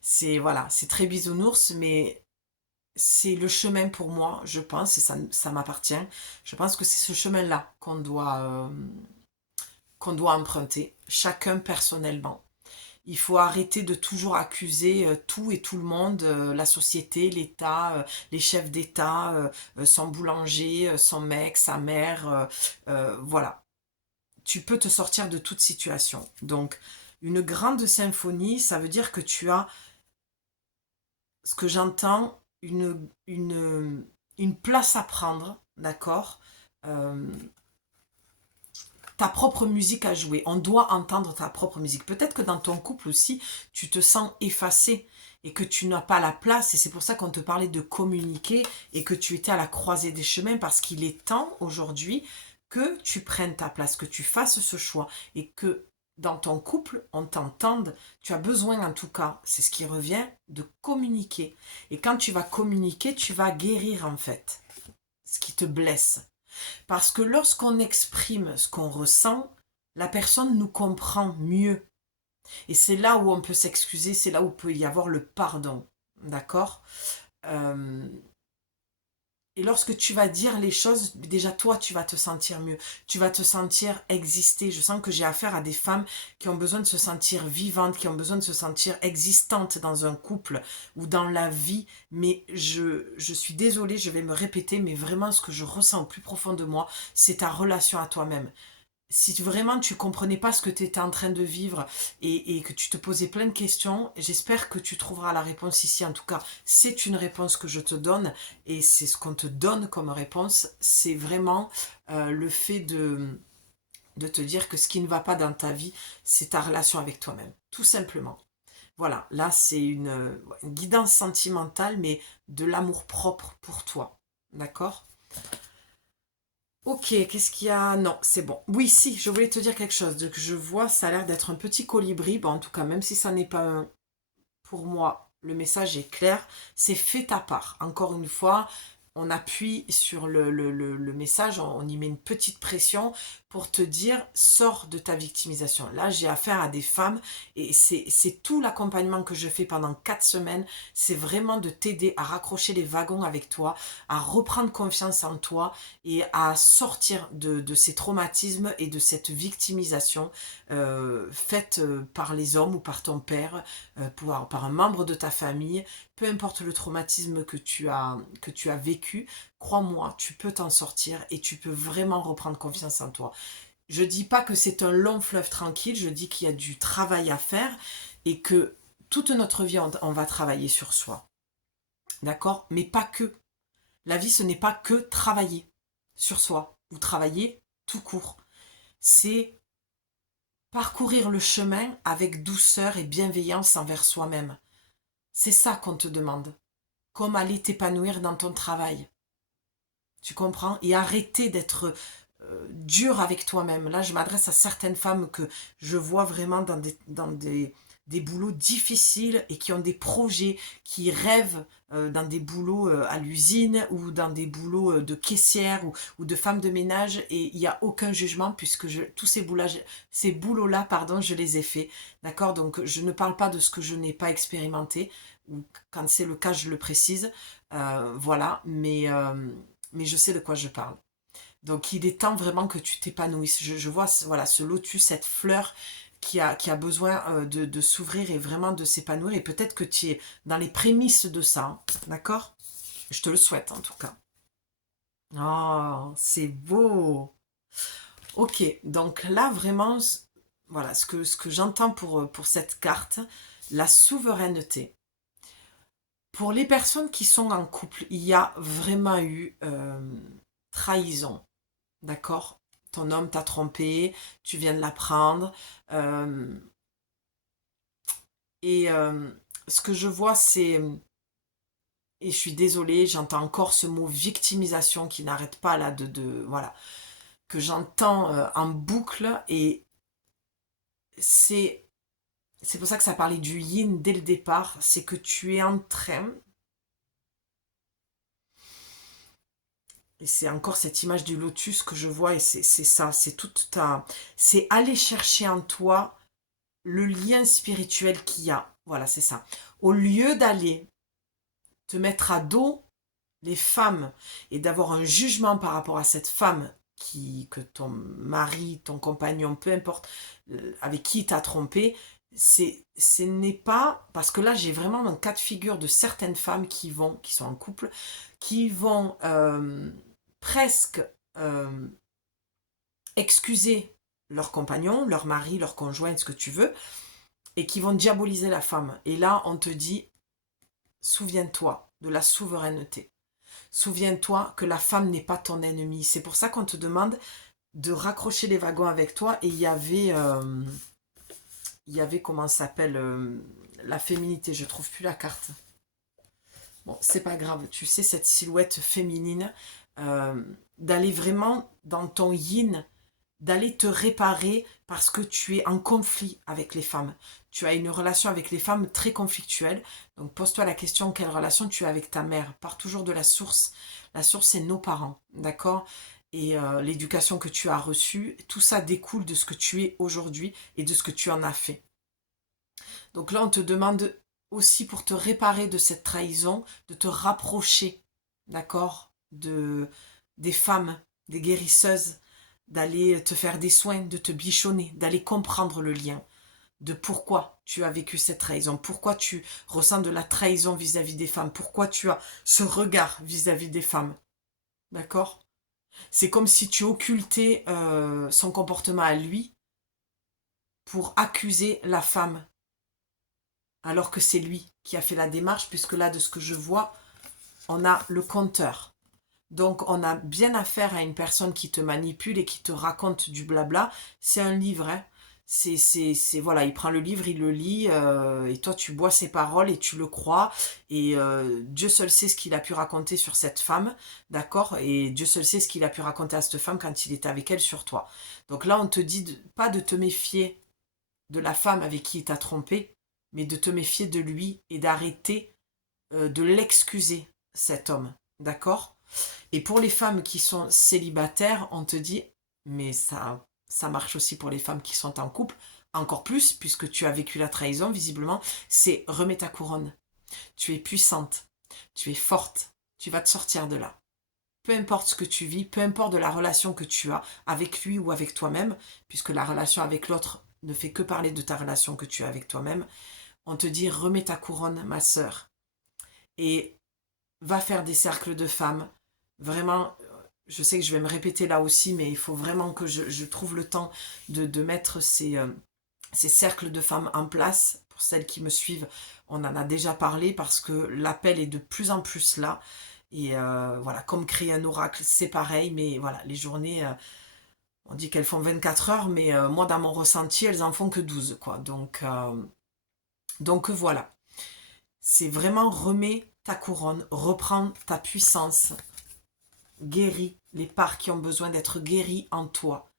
c'est voilà, c'est très bisounours, mais c'est le chemin pour moi, je pense, et ça m'appartient. Je pense que c'est ce chemin-là qu'on doit emprunter, chacun personnellement. Il faut arrêter de toujours accuser tout et tout le monde, la société, l'État, les chefs d'État, son boulanger, son mec, sa mère, voilà. Tu peux te sortir de toute situation. Donc, une grande symphonie, ça veut dire que tu as, ce que j'entends, une place à prendre, d'accord? Euh, Ta propre musique à jouer. On doit entendre ta propre musique. Peut-être que dans ton couple aussi, tu te sens effacé et que tu n'as pas la place. Et c'est pour ça qu'on te parlait de communiquer et que tu étais à la croisée des chemins parce qu'il est temps aujourd'hui que tu prennes ta place, que tu fasses ce choix et que dans ton couple, on t'entende. Tu as besoin en tout cas, c'est ce qui revient, de communiquer. Et quand tu vas communiquer, tu vas guérir en fait ce qui te blesse. Parce que lorsqu'on exprime ce qu'on ressent, la personne nous comprend mieux. Et c'est là où on peut s'excuser, c'est là où peut y avoir le pardon. D'accord? Et lorsque tu vas dire les choses, déjà toi, tu vas te sentir mieux. Tu vas te sentir exister. Je sens que j'ai affaire à des femmes qui ont besoin de se sentir vivantes, qui ont besoin de se sentir existantes dans un couple ou dans la vie. Mais je suis désolée, je vais me répéter, mais vraiment ce que je ressens au plus profond de moi, c'est ta relation à toi-même. Si vraiment tu comprenais pas ce que tu étais en train de vivre et que tu te posais plein de questions, j'espère que tu trouveras la réponse ici. En tout cas, c'est une réponse que je te donne et c'est ce qu'on te donne comme réponse. C'est vraiment le fait de te dire que ce qui ne va pas dans ta vie, c'est ta relation avec toi-même. Tout simplement. Voilà, là c'est une guidance sentimentale, mais de l'amour propre pour toi. D'accord? Ok, qu'est-ce qu'il y a? Non, c'est bon. Oui, si, je voulais te dire quelque chose. Que je vois, ça a l'air d'être un petit colibri. Bon, en tout cas, même si ça n'est pas un... Pour moi, le message est clair. C'est fait ta part. Encore une fois, on appuie sur le message, on y met une petite pression pour te dire, sors de ta victimisation. Là, j'ai affaire à des femmes et c'est tout l'accompagnement que je fais pendant 4 semaines. C'est vraiment de t'aider à raccrocher les wagons avec toi, à reprendre confiance en toi et à sortir de ces traumatismes et de cette victimisation faite par les hommes ou par ton père, par un membre de ta famille, peu importe le traumatisme que tu as vécu, crois-moi, tu peux t'en sortir et tu peux vraiment reprendre confiance en toi. Je dis pas que c'est un long fleuve tranquille, je dis qu'il y a du travail à faire et que toute notre vie, on va travailler sur soi. D'accord? Mais pas que. La vie, ce n'est pas que travailler sur soi ou travailler tout court. C'est parcourir le chemin avec douceur et bienveillance envers soi-même. C'est ça qu'on te demande. Comme aller t'épanouir dans ton travail. Tu comprends? Et arrêter d'être dur avec toi-même. Là, je m'adresse à certaines femmes que je vois vraiment des boulots difficiles et qui ont des projets, qui rêvent dans des boulots à l'usine ou dans des boulots de caissière ou de femme de ménage et il n'y a aucun jugement puisque tous ces boulots-là, pardon, je les ai faits. D'accord? Donc, je ne parle pas de ce que je n'ai pas expérimenté ou quand c'est le cas, je le précise. Voilà, mais je sais de quoi je parle. Donc il est temps vraiment que tu t'épanouisses. Je vois voilà, ce lotus, cette fleur qui a besoin de s'ouvrir et vraiment de s'épanouir. Et peut-être que tu es dans les prémices de ça. Hein. D'accord? Je te le souhaite en tout cas. Oh, c'est beau. Ok, donc là vraiment, voilà ce que j'entends pour cette carte, la souveraineté. Pour les personnes qui sont en couple, il y a vraiment eu trahison. D'accord? Ton homme t'a trompé, tu viens de l'apprendre. Euh, et ce que je vois, c'est, et je suis désolée, j'entends encore ce mot victimisation qui n'arrête pas là voilà, que j'entends en boucle. Et c'est, c'est pour ça que ça parlait du yin dès le départ. C'est que tu es en train, et c'est encore cette image du lotus que je vois, et c'est ça, c'est toute ta. C'est aller chercher en toi le lien spirituel qu'il y a. Voilà, c'est ça. Au lieu d'aller te mettre à dos les femmes et d'avoir un jugement par rapport à cette femme que ton mari, ton compagnon, peu importe, avec qui t'as trompé, ce n'est pas, parce que là j'ai vraiment un cas de figure de certaines femmes qui sont en couple, qui vont presque excuser leur compagnon, leur mari, leur conjoint, ce que tu veux, et qui vont diaboliser la femme. Et là, on te dit, souviens-toi de la souveraineté. Souviens-toi que la femme n'est pas ton ennemi. C'est pour ça qu'on te demande de raccrocher les wagons avec toi. Et il y avait comment ça s'appelle, la féminité. Je trouve plus la carte. Bon, c'est pas grave. Tu sais, cette silhouette féminine, d'aller vraiment dans ton yin, d'aller te réparer parce que tu es en conflit avec les femmes. Tu as une relation avec les femmes très conflictuelle. Donc pose-toi la question, quelle relation tu as avec ta mère? Pars toujours de la source. La source, c'est nos parents, d'accord? Et l'éducation que tu as reçue, tout ça découle de ce que tu es aujourd'hui et de ce que tu en as fait. Donc là, on te demande aussi pour te réparer de cette trahison, de te rapprocher, d'accord? des femmes, des guérisseuses, d'aller te faire des soins, de te bichonner, d'aller comprendre le lien, de pourquoi tu as vécu cette trahison, pourquoi tu ressens de la trahison vis-à-vis des femmes, pourquoi tu as ce regard vis-à-vis des femmes. D'accord? C'est comme si tu occultais son comportement à lui pour accuser la femme, alors que c'est lui qui a fait la démarche, puisque là, de ce que je vois, on a le compteur. Donc, on a bien affaire à une personne qui te manipule et qui te raconte du blabla. C'est un livre, hein. Voilà, il prend le livre, il le lit, et toi, tu bois ses paroles et tu le crois. Et Dieu seul sait ce qu'il a pu raconter sur cette femme, d'accord? Et Dieu seul sait ce qu'il a pu raconter à cette femme quand il était avec elle sur toi. Donc là, on te dit pas de te méfier de la femme avec qui il t'a trompé, mais de te méfier de lui et d'arrêter de l'excuser, cet homme, d'accord? Et pour les femmes qui sont célibataires, on te dit, mais ça marche aussi pour les femmes qui sont en couple, encore plus, puisque tu as vécu la trahison, visiblement, c'est remets ta couronne. Tu es puissante, tu es forte, tu vas te sortir de là. Peu importe ce que tu vis, peu importe de la relation que tu as avec lui ou avec toi-même, puisque la relation avec l'autre ne fait que parler de ta relation que tu as avec toi-même, on te dit remets ta couronne, ma sœur, et va faire des cercles de femmes. Vraiment, je sais que je vais me répéter là aussi, mais il faut vraiment que je trouve le temps de mettre ces cercles de femmes en place. Pour celles qui me suivent, on en a déjà parlé parce que l'appel est de plus en plus là. Et voilà, comme créer un oracle, c'est pareil, mais voilà, les journées, on dit qu'elles font 24 heures, mais moi, dans mon ressenti, elles en font que 12, quoi. Donc voilà, c'est vraiment remets ta couronne, reprends ta puissance, guéris les parts qui ont besoin d'être guéries en toi.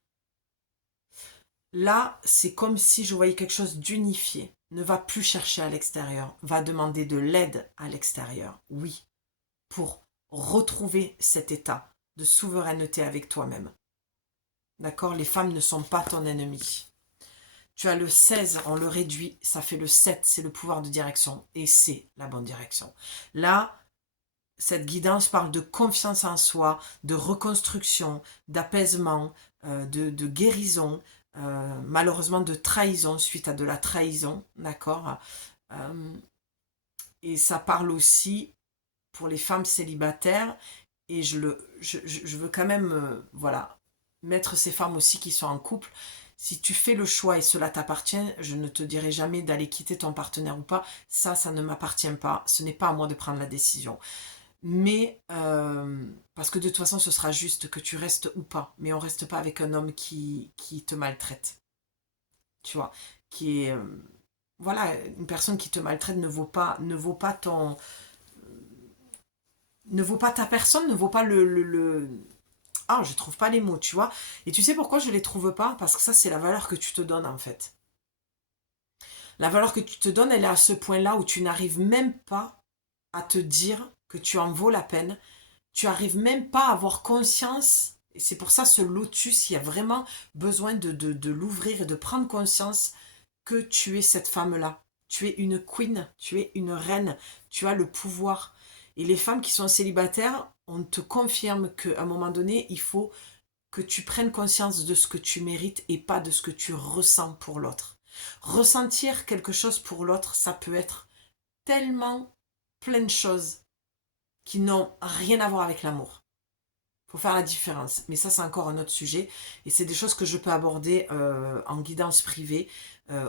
Là, c'est comme si je voyais quelque chose d'unifié. Ne va plus chercher à l'extérieur, va demander de l'aide à l'extérieur, oui, pour retrouver cet état de souveraineté avec toi-même. D'accord? Les femmes ne sont pas ton ennemi. Tu as le 16, on le réduit, ça fait le 7, c'est le pouvoir de direction, et c'est la bonne direction. Là, cette guidance parle de confiance en soi, de reconstruction, d'apaisement, de guérison, malheureusement de trahison suite à de la trahison, d'accord? Et ça parle aussi pour les femmes célibataires, et je veux quand même, voilà, mettre ces femmes aussi qui sont en couple. Si tu fais le choix et cela t'appartient, je ne te dirai jamais d'aller quitter ton partenaire ou pas. Ça ne m'appartient pas. Ce n'est pas à moi de prendre la décision. Mais, parce que de toute façon, ce sera juste que tu restes ou pas. Mais on reste pas avec un homme qui te maltraite. Tu vois, qui est... voilà, une personne qui te maltraite ne vaut pas ton... ne vaut pas ta personne, ne vaut pas Ah, je trouve pas les mots, tu vois. Et tu sais pourquoi je les trouve pas? Parce que ça, c'est la valeur que tu te donnes, en fait. La valeur que tu te donnes, elle est à ce point-là où tu n'arrives même pas à te dire que tu en vaux la peine. Tu arrives même pas à avoir conscience, et c'est pour ça ce lotus, il y a vraiment besoin de l'ouvrir et de prendre conscience que tu es cette femme-là. Tu es une queen, tu es une reine, tu as le pouvoir. Et les femmes qui sont célibataires, on te confirme qu'à un moment donné, il faut que tu prennes conscience de ce que tu mérites et pas de ce que tu ressens pour l'autre. Ressentir quelque chose pour l'autre, ça peut être tellement plein de choses qui n'ont rien à voir avec l'amour. Il faut faire la différence. Mais ça, c'est encore un autre sujet. Et c'est des choses que je peux aborder en guidance privée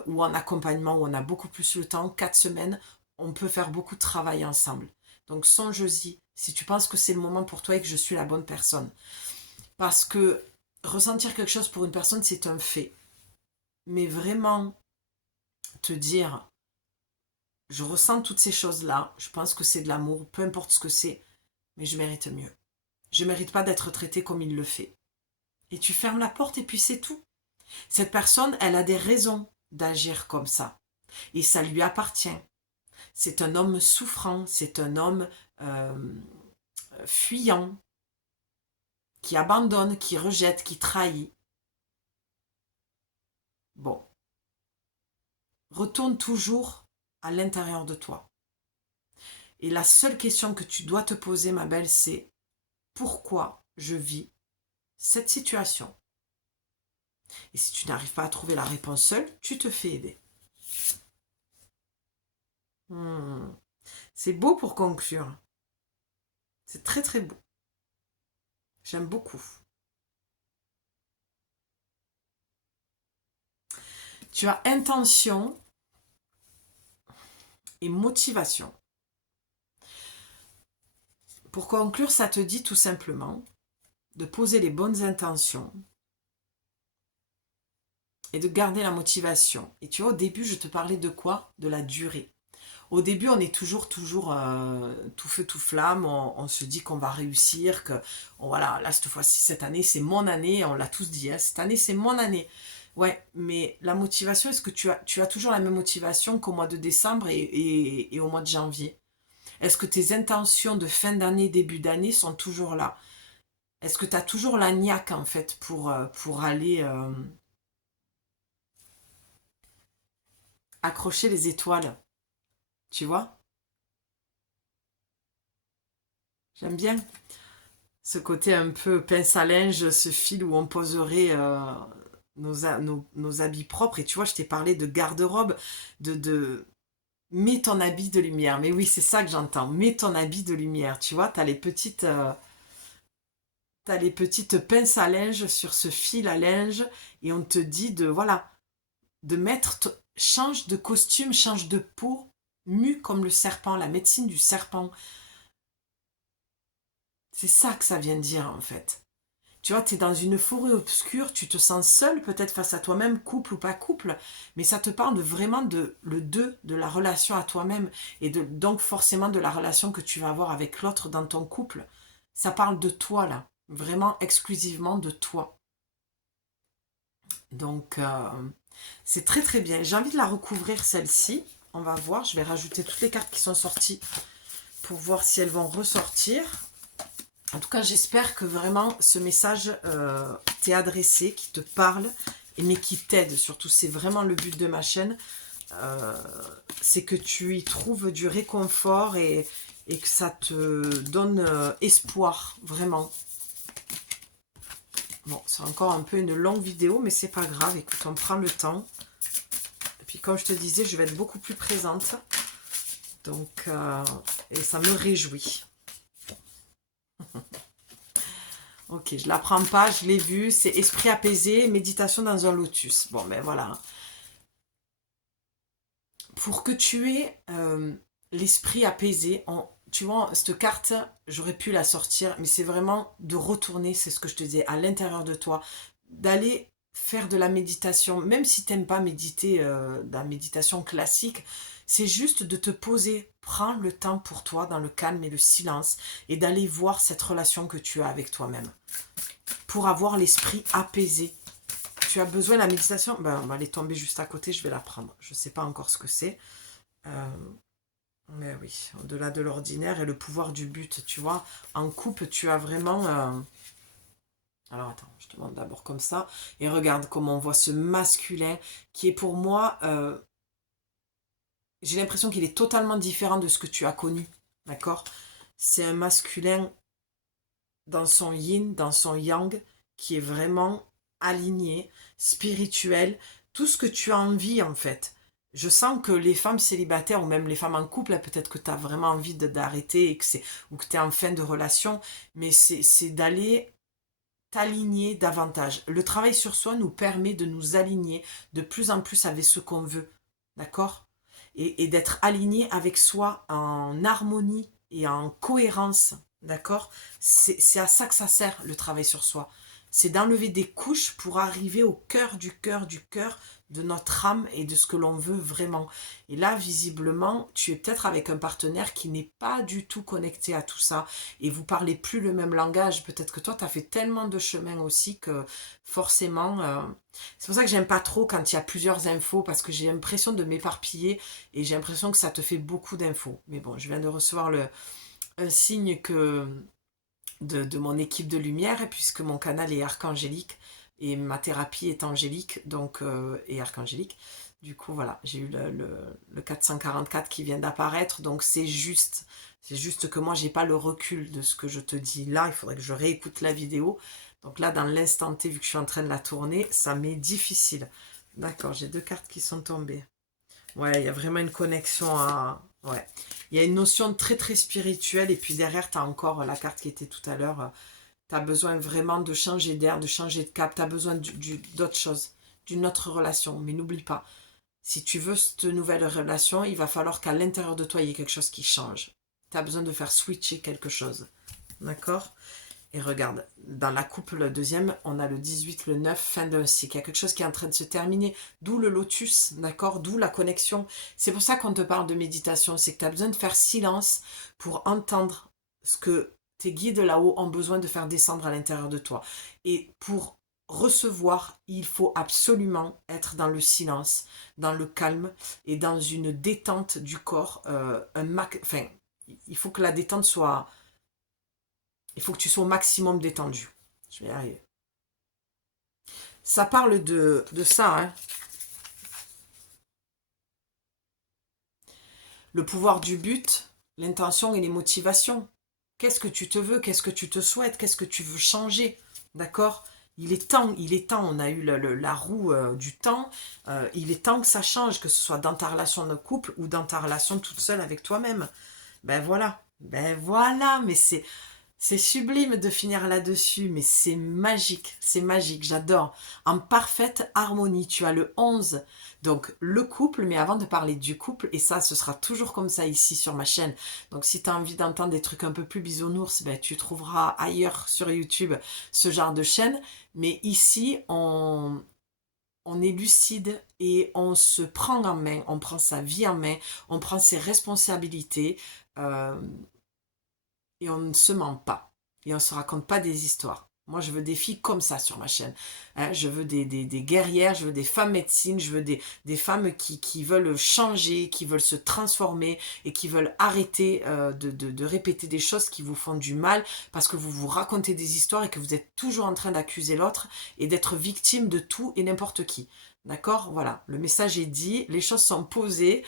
ou en accompagnement où on a beaucoup plus le temps. 4 semaines, on peut faire beaucoup de travail ensemble. Donc songe-y si tu penses que c'est le moment pour toi et que je suis la bonne personne. Parce que ressentir quelque chose pour une personne, c'est un fait. Mais vraiment te dire, je ressens toutes ces choses-là, je pense que c'est de l'amour, peu importe ce que c'est, mais je mérite mieux. Je ne mérite pas d'être traitée comme il le fait. Et tu fermes la porte et puis c'est tout. Cette personne, elle a des raisons d'agir comme ça. Et ça lui appartient. C'est un homme souffrant, c'est un homme fuyant, qui abandonne, qui rejette, qui trahit. Bon. Retourne toujours à l'intérieur de toi. Et la seule question que tu dois te poser, ma belle, c'est pourquoi je vis cette situation. Et si tu n'arrives pas à trouver la réponse seule, tu te fais aider. C'est beau pour conclure. C'est très très beau. J'aime beaucoup. Tu as intention et motivation. Pour conclure, ça te dit tout simplement de poser les bonnes intentions et de garder la motivation. Et tu vois, au début, je te parlais de quoi? De la durée. Au début, on est toujours tout feu, tout flamme, on se dit qu'on va réussir, que voilà, là, cette fois-ci, cette année, c'est mon année, on l'a tous dit, hein, cette année, c'est mon année. Ouais, mais la motivation, est-ce que tu as toujours la même motivation qu'au mois de décembre et au mois de janvier? Est-ce que tes intentions de fin d'année, début d'année sont toujours là? Est-ce que tu as toujours la niaque, en fait, pour aller accrocher les étoiles? Tu vois? J'aime bien ce côté un peu pince à linge, ce fil où on poserait nos habits propres. Et tu vois, je t'ai parlé de garde-robe, de mets ton habit de lumière. Mais oui, c'est ça que j'entends. Mets ton habit de lumière. Tu vois, t'as les petites pinces à linge sur ce fil à linge et on te dit de, voilà, de mettre, change de costume, change de peau, mue comme le serpent, la médecine du serpent. C'est ça que ça vient dire en fait. Tu vois, tu es dans une forêt obscure, tu te sens seul peut-être face à toi-même, couple ou pas couple, mais ça te parle vraiment de le deux, de la relation à toi-même, et donc forcément de la relation que tu vas avoir avec l'autre dans ton couple. Ça parle de toi là, vraiment exclusivement de toi. Donc c'est très très bien. J'ai envie de la recouvrir celle-ci. On va voir, je vais rajouter toutes les cartes qui sont sorties pour voir si elles vont ressortir. En tout cas, j'espère que vraiment ce message t'est adressé, qui te parle, mais qui t'aide surtout. C'est vraiment le but de ma chaîne. C'est que tu y trouves du réconfort et que ça te donne espoir, vraiment. Bon, c'est encore un peu une longue vidéo, mais c'est pas grave. Écoute, on prend le temps. Et puis, comme je te disais, je vais être beaucoup plus présente. Donc, et ça me réjouit. Ok, je la prends pas, je l'ai vu, c'est esprit apaisé, méditation dans un lotus. Bon, ben voilà. Pour que tu aies l'esprit apaisé, tu vois, cette carte, j'aurais pu la sortir, mais c'est vraiment de retourner, c'est ce que je te disais, à l'intérieur de toi, d'aller faire de la méditation, même si tu n'aimes pas méditer, de la méditation classique, c'est juste de te poser, prends le temps pour toi, dans le calme et le silence, et d'aller voir cette relation que tu as avec toi-même, pour avoir l'esprit apaisé. Tu as besoin de la méditation? Ben, on va aller tomber juste à côté, je vais la prendre. Je ne sais pas encore ce que c'est. Mais oui, au-delà de l'ordinaire et le pouvoir du but, tu vois. En couple, tu as vraiment... Alors attends, je te montre d'abord comme ça. Et regarde comment on voit ce masculin qui est pour moi... j'ai l'impression qu'il est totalement différent de ce que tu as connu. D'accord? C'est un masculin dans son yin, dans son yang, qui est vraiment aligné, spirituel. Tout ce que tu as envie en fait. Je sens que les femmes célibataires ou même les femmes en couple, peut-être que tu as vraiment envie d'arrêter ou que tu es en fin de relation, mais c'est d'aller t'aligner davantage. Le travail sur soi nous permet de nous aligner de plus en plus avec ce qu'on veut, d'accord? Et d'être aligné avec soi en harmonie et en cohérence, d'accord? C'est à ça que ça sert, le travail sur soi. C'est d'enlever des couches pour arriver au cœur de notre âme et de ce que l'on veut vraiment. Et là, visiblement, tu es peut-être avec un partenaire qui n'est pas du tout connecté à tout ça et vous parlez plus le même langage. Peut-être que toi, tu as fait tellement de chemin aussi que forcément... C'est pour ça que j'aime pas trop quand il y a plusieurs infos parce que j'ai l'impression de m'éparpiller et j'ai l'impression que ça te fait beaucoup d'infos. Mais bon, je viens de recevoir un signe de mon équipe de lumière puisque mon canal est archangélique et ma thérapie est angélique donc, et archangélique. Du coup, voilà, j'ai eu le 444 qui vient d'apparaître, donc c'est juste que moi, j'ai pas le recul de ce que je te dis là, il faudrait que je réécoute la vidéo. Donc là, dans l'instant T, vu que je suis en train de la tourner, ça m'est difficile. D'accord, j'ai 2 cartes qui sont tombées. Ouais, il y a vraiment une connexion à... Ouais, il y a une notion très très spirituelle, et puis derrière, tu as encore la carte qui était tout à l'heure. Tu as besoin vraiment de changer d'air, de changer de cap, tu as besoin d'autre chose, d'une autre relation. Mais n'oublie pas, si tu veux cette nouvelle relation, il va falloir qu'à l'intérieur de toi, il y ait quelque chose qui change. Tu as besoin de faire switcher quelque chose. D'accord? Et regarde, dans la coupe, le deuxième, on a le 18, le 9, fin d'un cycle. Il y a quelque chose qui est en train de se terminer. D'où le lotus, d'accord? D'où la connexion. C'est pour ça qu'on te parle de méditation. C'est que tu as besoin de faire silence pour entendre ce que tes guides là-haut ont besoin de faire descendre à l'intérieur de toi. Et pour recevoir, il faut absolument être dans le silence, dans le calme et dans une détente du corps. Enfin, il faut que la détente soit... Il faut que tu sois au maximum détendu. Je vais y arriver. Ça parle de ça, hein. Le pouvoir du but, l'intention et les motivations. Qu'est-ce que tu te veux? Qu'est-ce que tu te souhaites? Qu'est-ce que tu veux changer? D'accord? Il est temps, on a eu la roue du temps, il est temps que ça change, que ce soit dans ta relation de couple ou dans ta relation toute seule avec toi-même. Ben voilà, mais c'est sublime de finir là-dessus, mais c'est magique, j'adore. En parfaite harmonie, tu as le 11, donc le couple, mais avant de parler du couple, et ça, ce sera toujours comme ça ici sur ma chaîne, donc si tu as envie d'entendre des trucs un peu plus bisounours, ben, tu trouveras ailleurs sur YouTube ce genre de chaîne, mais ici, on est lucide et on se prend en main, on prend sa vie en main, on prend ses responsabilités, euh, et on ne se ment pas. Et on ne se raconte pas des histoires. Moi, je veux des filles comme ça sur ma chaîne. Hein, je veux des guerrières, je veux des femmes médecines, je veux des femmes qui veulent changer, qui veulent se transformer et qui veulent arrêter de répéter des choses qui vous font du mal parce que vous vous racontez des histoires et que vous êtes toujours en train d'accuser l'autre et d'être victime de tout et n'importe qui. D'accord? Voilà, le message est dit, les choses sont posées.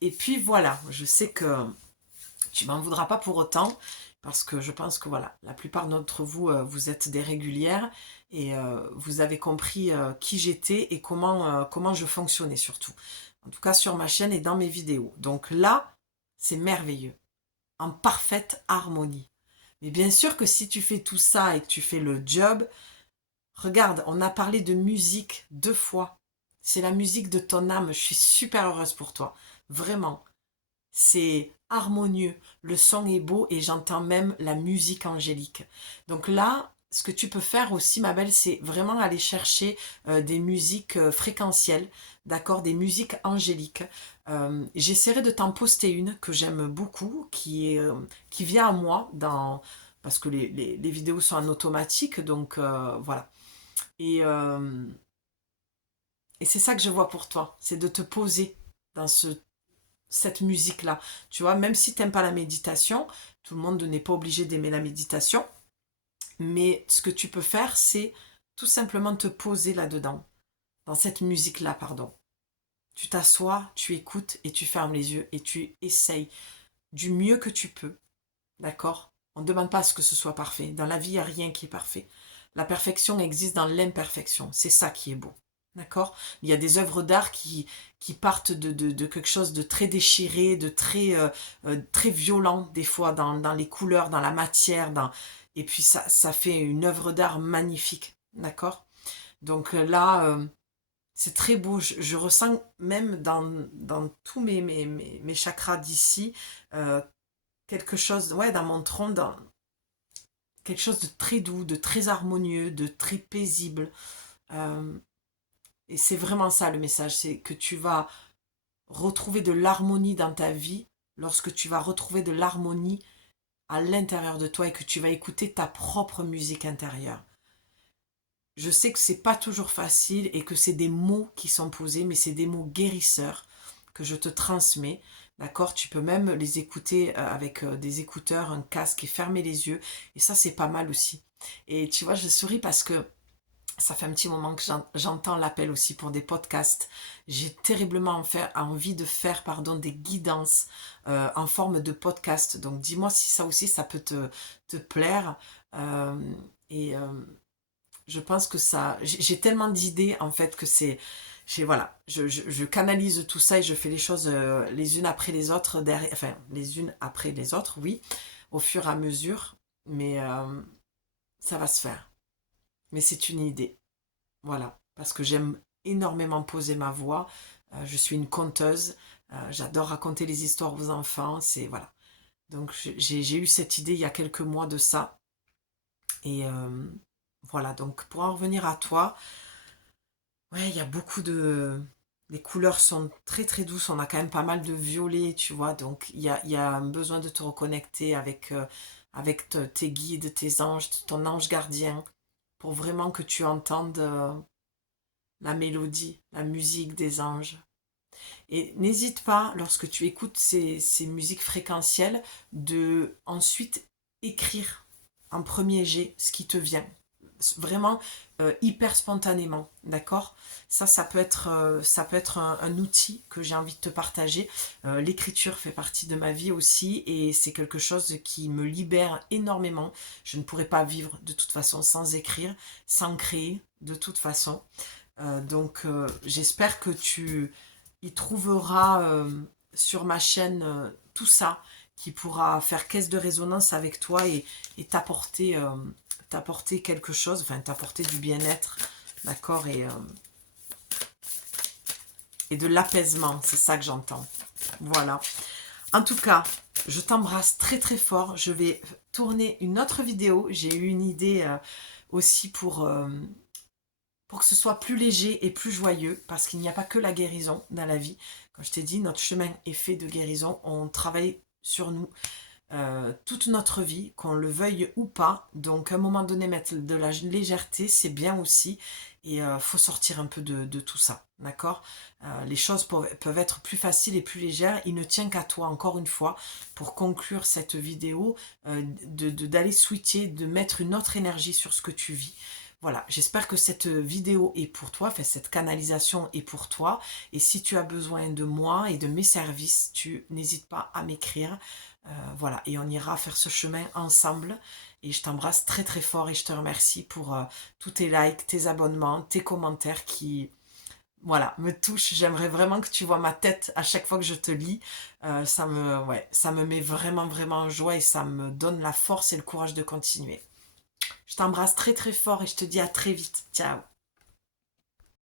Et puis voilà, je sais que tu m'en voudras pas pour autant, parce que je pense que voilà, la plupart d'entre vous, vous êtes des régulières et vous avez compris qui j'étais et comment je fonctionnais surtout. En tout cas sur ma chaîne et dans mes vidéos. Donc là, c'est merveilleux, en parfaite harmonie. Mais bien sûr que si tu fais tout ça et que tu fais le job, regarde, on a parlé de musique 2 fois. C'est la musique de ton âme, je suis super heureuse pour toi, vraiment. C'est harmonieux, le son est beau et j'entends même la musique angélique. Donc là, ce que tu peux faire aussi, ma belle, c'est vraiment aller chercher des musiques fréquentielles, d'accord, des musiques angéliques. J'essaierai de t'en poster une que j'aime beaucoup, qui vient à moi parce que les vidéos sont en automatique, donc voilà. Et, euh, et c'est ça que je vois pour toi, c'est de te poser dans cette musique-là. Tu vois, même si tu n'aimes pas la méditation, tout le monde n'est pas obligé d'aimer la méditation, mais ce que tu peux faire, c'est tout simplement te poser là-dedans, dans cette musique-là, pardon. Tu t'assois, tu écoutes et tu fermes les yeux et tu essayes du mieux que tu peux, d'accord? On ne demande pas à ce que ce soit parfait. Dans la vie, il n'y a rien qui est parfait. La perfection existe dans l'imperfection. C'est ça qui est beau. D'accord? Il y a des œuvres d'art qui partent de quelque chose de très déchiré, de très violent, des fois, dans les couleurs, dans la matière. Et puis, ça fait une œuvre d'art magnifique. D'accord? Donc là, c'est très beau. Je ressens même dans tous mes chakras d'ici euh, quelque chose, ouais, dans mon tronc, quelque chose de très doux, de très harmonieux, de très paisible. Euh, et c'est vraiment ça le message, c'est que tu vas retrouver de l'harmonie dans ta vie lorsque tu vas retrouver de l'harmonie à l'intérieur de toi et que tu vas écouter ta propre musique intérieure. Je sais que c'est pas toujours facile et que c'est des mots qui sont posés, mais c'est des mots guérisseurs que je te transmets. D'accord? Tu peux même les écouter avec des écouteurs, un casque et fermer les yeux. Et ça, c'est pas mal aussi. Et tu vois, je souris parce que Ça fait un petit moment que j'entends l'appel aussi pour des podcasts. J'ai terriblement envie de faire des guidances en forme de podcast. Donc dis-moi si ça aussi ça peut te plaire. Euh, et je pense que ça... J'ai tellement d'idées en fait que c'est... Voilà, je canalise tout ça et je fais les choses les unes après les autres, enfin les unes après les autres, oui, au fur et à mesure. Mais ça va se faire. Mais c'est une idée. Voilà, parce que j'aime énormément poser ma voix. Je suis une conteuse. J'adore raconter les histoires aux enfants. C'est voilà. Donc j'ai eu cette idée il y a quelques mois de ça. Et voilà, donc pour en revenir à toi, ouais, il y a beaucoup de... Les couleurs sont très très douces. On a quand même pas mal de violet, tu vois. Donc il y a un besoin de te reconnecter avec tes guides, tes anges, ton ange gardien, pour vraiment que tu entendes la mélodie, la musique des anges. Et n'hésite pas, lorsque tu écoutes ces musiques fréquentielles, de ensuite écrire en premier jet ce qui te vient. Vraiment hyper spontanément, d'accord? Ça peut être un outil que j'ai envie de te partager. L'écriture fait partie de ma vie aussi et c'est quelque chose qui me libère énormément. Je ne pourrais pas vivre de toute façon sans écrire, sans créer de toute façon. Donc j'espère que tu y trouveras sur ma chaîne tout ça qui pourra faire caisse de résonance avec toi et t'apporter quelque chose, enfin t'apporter du bien-être, d'accord, et de l'apaisement, c'est ça que j'entends. Voilà. En tout cas, je t'embrasse très très fort. Je vais tourner une autre vidéo. J'ai eu une idée aussi pour que ce soit plus léger et plus joyeux, parce qu'il n'y a pas que la guérison dans la vie. Comme je t'ai dit, notre chemin est fait de guérison. On travaille sur nous toute notre vie, qu'on le veuille ou pas. Donc à un moment donné, mettre de la légèreté, c'est bien aussi. Et faut sortir un peu de tout ça, d'accord? Les choses peuvent être plus faciles et plus légères. Il ne tient qu'à toi, encore une fois, pour conclure cette vidéo, d'aller switcher, de mettre une autre énergie sur ce que tu vis. Voilà, j'espère que cette vidéo est pour toi, enfin cette canalisation est pour toi. Et si tu as besoin de moi et de mes services, tu n'hésites pas à m'écrire. Voilà, et on ira faire ce chemin ensemble. Et je t'embrasse très très fort et je te remercie pour tous tes likes, tes abonnements, tes commentaires qui, voilà, me touchent. J'aimerais vraiment que tu vois ma tête à chaque fois que je te lis. Ouais, ça me met vraiment vraiment en joie et ça me donne la force et le courage de continuer. Je t'embrasse très très fort et je te dis à très vite. Ciao.